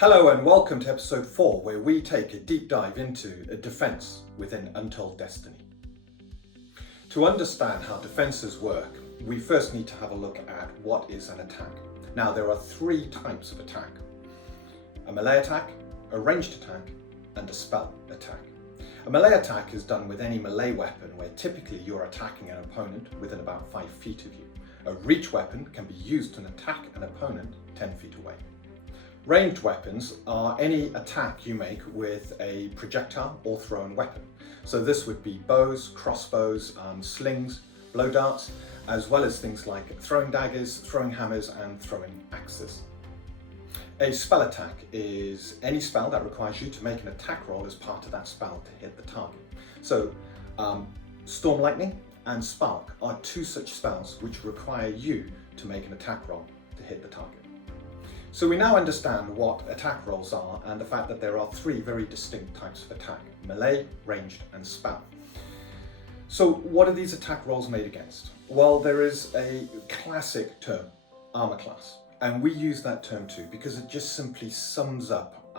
Hello and welcome to episode 4, where we take a deep dive into a defense within Untold Destiny. To understand how defenses work, we first need to have a look at what is an attack. Now, there are 3 types of attack: a melee attack, a ranged attack, and a spell attack. A melee attack is done with any melee weapon, where typically you're attacking an opponent within about 5 feet of you. A reach weapon can be used to attack an opponent 10 feet away. Ranged weapons are any attack you make with a projectile or thrown weapon. So this would be bows, crossbows, slings, blow darts, as well as things like throwing daggers, throwing hammers, and throwing axes. A spell attack is any spell that requires you to make an attack roll as part of that spell to hit the target. So Storm Lightning and Spark are 2 such spells which require you to make an attack roll to hit the target. So we now understand what attack rolls are and the fact that there are 3 very distinct types of attack: melee, ranged, and spell. So what are these attack rolls made against? Well, there is a classic term, armor class, and we use that term too because it just simply sums up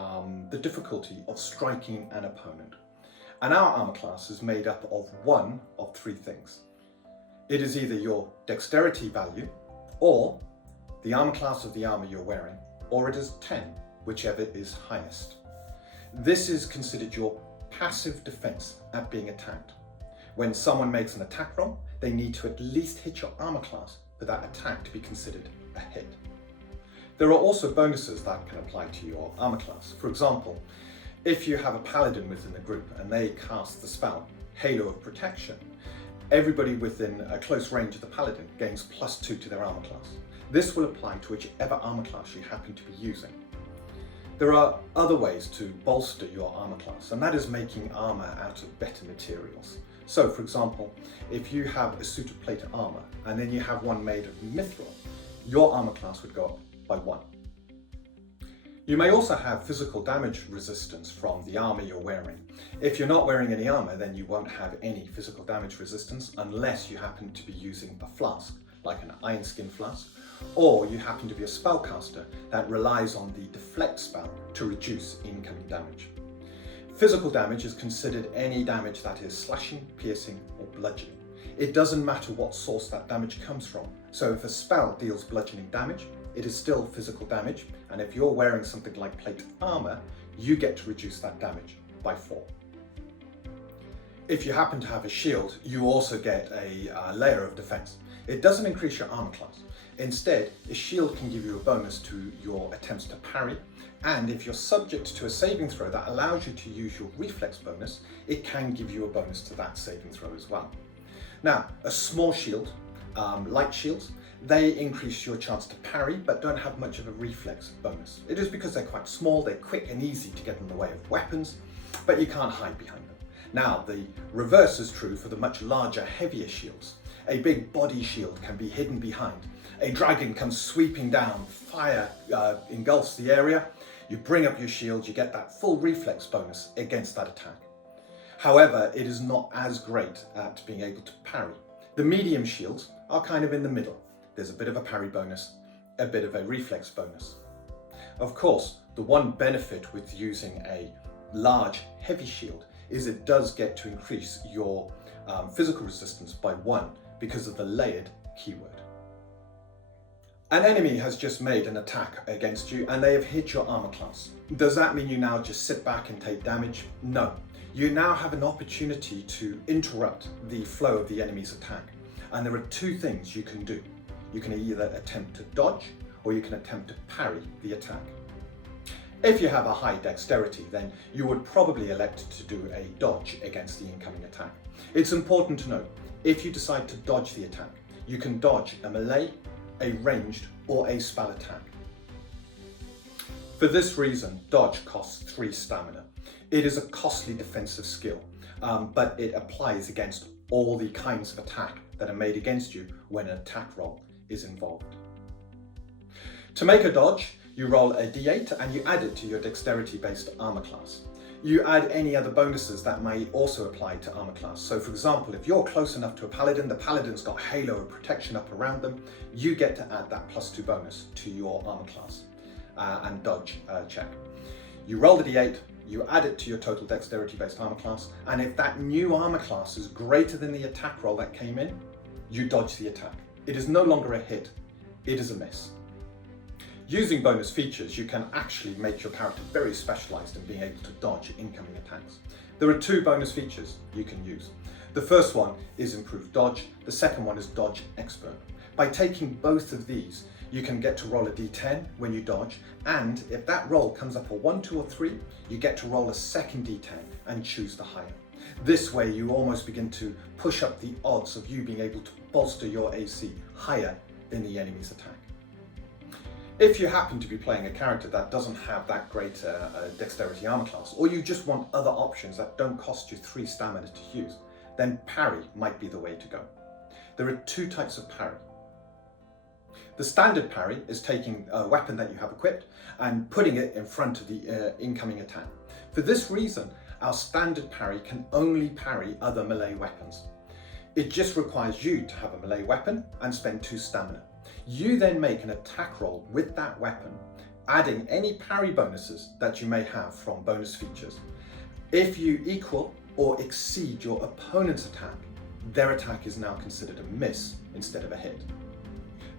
the difficulty of striking an opponent. And our armor class is made up of one of 3 things. It is either your dexterity value, or the armor class of the armor you're wearing, or it is 10, whichever is highest. This is considered your passive defense at being attacked. When someone makes an attack roll, they need to at least hit your armor class for that attack to be considered a hit. There are also bonuses that can apply to your armor class. For example, if you have a paladin within the group and they cast the spell Halo of Protection, everybody within a close range of the paladin gains +2 to their armor class. This will apply to whichever armor class you happen to be using. There are other ways to bolster your armor class, and that is making armor out of better materials. So, for example, if you have a suit of plate armor and then you have one made of mithril, your armor class would go up by 1. You may also have physical damage resistance from the armor you're wearing. If you're not wearing any armor, then you won't have any physical damage resistance unless you happen to be using a flask, like an iron skin flask, or you happen to be a spellcaster that relies on the deflect spell to reduce incoming damage. Physical damage is considered any damage that is slashing, piercing, or bludgeoning. It doesn't matter what source that damage comes from. So if a spell deals bludgeoning damage, it is still physical damage, and if you're wearing something like plate armor, you get to reduce that damage by 4. If you happen to have a shield, you also get a layer of defense. It doesn't increase your armor class. Instead, a shield can give you a bonus to your attempts to parry, and if you're subject to a saving throw that allows you to use your reflex bonus, it can give you a bonus to that saving throw as well. Now, a small shield, light shields, they increase your chance to parry but don't have much of a reflex bonus. It is because they're quite small, they're quick and easy to get in the way of weapons, but you can't hide behind them. Now, the reverse is true for the much larger, heavier shields. A big body shield can be hidden behind. A dragon comes sweeping down, fire engulfs the area, you bring up your shield, you get that full reflex bonus against that attack. However, it is not as great at being able to parry. The medium shields are kind of in the middle. There's a bit of a parry bonus, a bit of a reflex bonus. Of course, the one benefit with using a large, heavy shield is it does get to increase your physical resistance by 1 because of the layered keyword. An enemy has just made an attack against you and they have hit your armor class. Does that mean you now just sit back and take damage? No. You now have an opportunity to interrupt the flow of the enemy's attack. And there are 2 things you can do. You can either attempt to dodge or you can attempt to parry the attack. If you have a high dexterity, then you would probably elect to do a dodge against the incoming attack. It's important to note, if you decide to dodge the attack, you can dodge a melee, a ranged, or a spell attack. For this reason, dodge costs 3 stamina. It is a costly defensive skill, but it applies against all the kinds of attack that are made against you when an attack roll is involved. To make a dodge, you roll a d8 and you add it to your dexterity-based armor class. You add any other bonuses that may also apply to armor class. So for example, if you're close enough to a paladin, the paladin's got Halo of Protection up around them, you get to add that +2 bonus to your armor class. and dodge check. You roll the d8, you add it to your total dexterity based armor class, and if that new armor class is greater than the attack roll that came in, you dodge the attack. It is no longer a hit, it is a miss. Using bonus features, you can actually make your character very specialized in being able to dodge incoming attacks. There are 2 bonus features you can use. The first one is improved dodge, the second one is dodge expert. By taking both of these, you can get to roll a d10 when you dodge, and if that roll comes up a 1, 2 or 3, you get to roll a second d10 and choose the higher. This way you almost begin to push up the odds of you being able to bolster your AC higher than the enemy's attack. If you happen to be playing a character that doesn't have that great dexterity armor class, or you just want other options that don't cost you 3 stamina to use, then parry might be the way to go. There are 2 types of parry. The standard parry is taking a weapon that you have equipped and putting it in front of the incoming attack. For this reason, our standard parry can only parry other melee weapons. It just requires you to have a melee weapon and spend 2 stamina. You then make an attack roll with that weapon, adding any parry bonuses that you may have from bonus features. If you equal or exceed your opponent's attack, their attack is now considered a miss instead of a hit.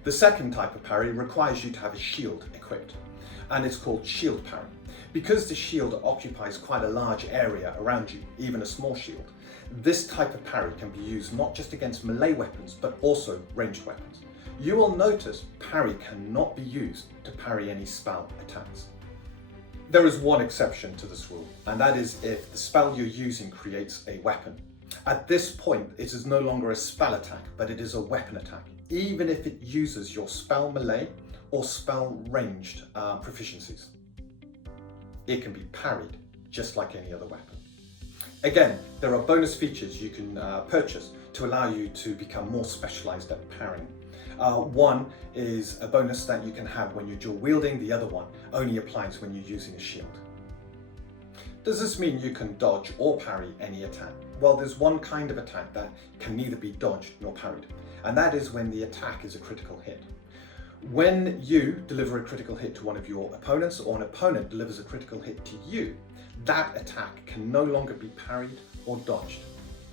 The second type of parry requires you to have a shield equipped, and it's called shield parry. Because the shield occupies quite a large area around you, even a small shield, this type of parry can be used not just against melee weapons, but also ranged weapons. You will notice parry cannot be used to parry any spell attacks. There is one exception to this rule, and that is if the spell you're using creates a weapon. At this point, it is no longer a spell attack, but it is a weapon attack, even if it uses your spell melee or spell ranged proficiencies. It can be parried just like any other weapon. Again, there are bonus features you can purchase to allow you to become more specialized at parrying. One is a bonus that you can have when you're dual wielding, the other one only applies when you're using a shield. Does this mean you can dodge or parry any attack? Well, there's one kind of attack that can neither be dodged nor parried, and that is when the attack is a critical hit. When you deliver a critical hit to one of your opponents, or an opponent delivers a critical hit to you, that attack can no longer be parried or dodged.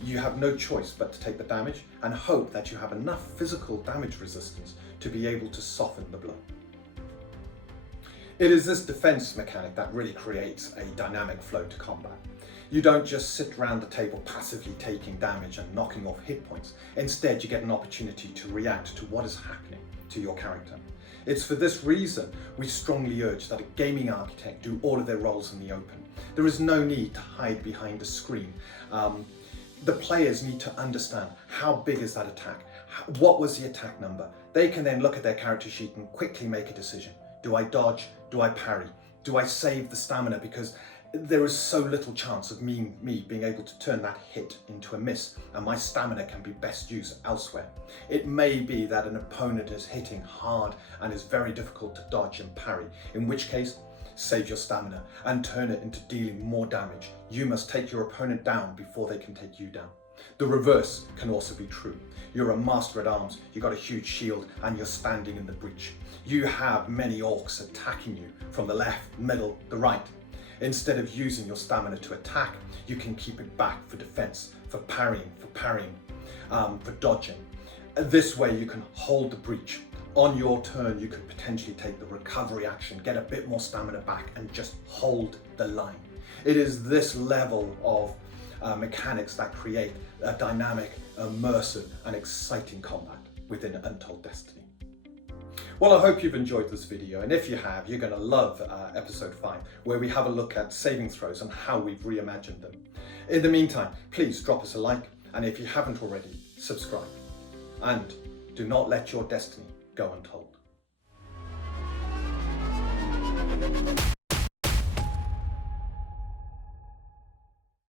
You have no choice but to take the damage and hope that you have enough physical damage resistance to be able to soften the blow. It is this defense mechanic that really creates a dynamic flow to combat. You don't just sit around the table passively taking damage and knocking off hit points. Instead, you get an opportunity to react to what is happening to your character. It's for this reason we strongly urge that a gaming architect do all of their roles in the open. There is no need to hide behind a screen. The players need to understand how big is that attack, what was the attack number. They can then look at their character sheet and quickly make a decision. Do I dodge? Do I parry? Do I save the stamina? Because there is so little chance of me being able to turn that hit into a miss, and my stamina can be best used elsewhere. It may be that an opponent is hitting hard and is very difficult to dodge and parry, in which case save your stamina and turn it into dealing more damage. You must take your opponent down before they can take you down. The reverse can also be true. You're a master at arms, you've got a huge shield, and you're standing in the breach. You have many orcs attacking you from the left, middle, the right. Instead of using your stamina to attack, you can keep it back for defense, for parrying, for dodging. This way you can hold the breach. On your turn, you could potentially take the recovery action, get a bit more stamina back, and just hold the line. It is this level of mechanics that create a dynamic, immersive, and exciting combat within Untold Destiny. Well, I hope you've enjoyed this video, and if you have, you're going to love episode 5, where we have a look at saving throws and how we've reimagined them. In the meantime, please drop us a like, and if you haven't already, subscribe. And do not let your destiny go untold.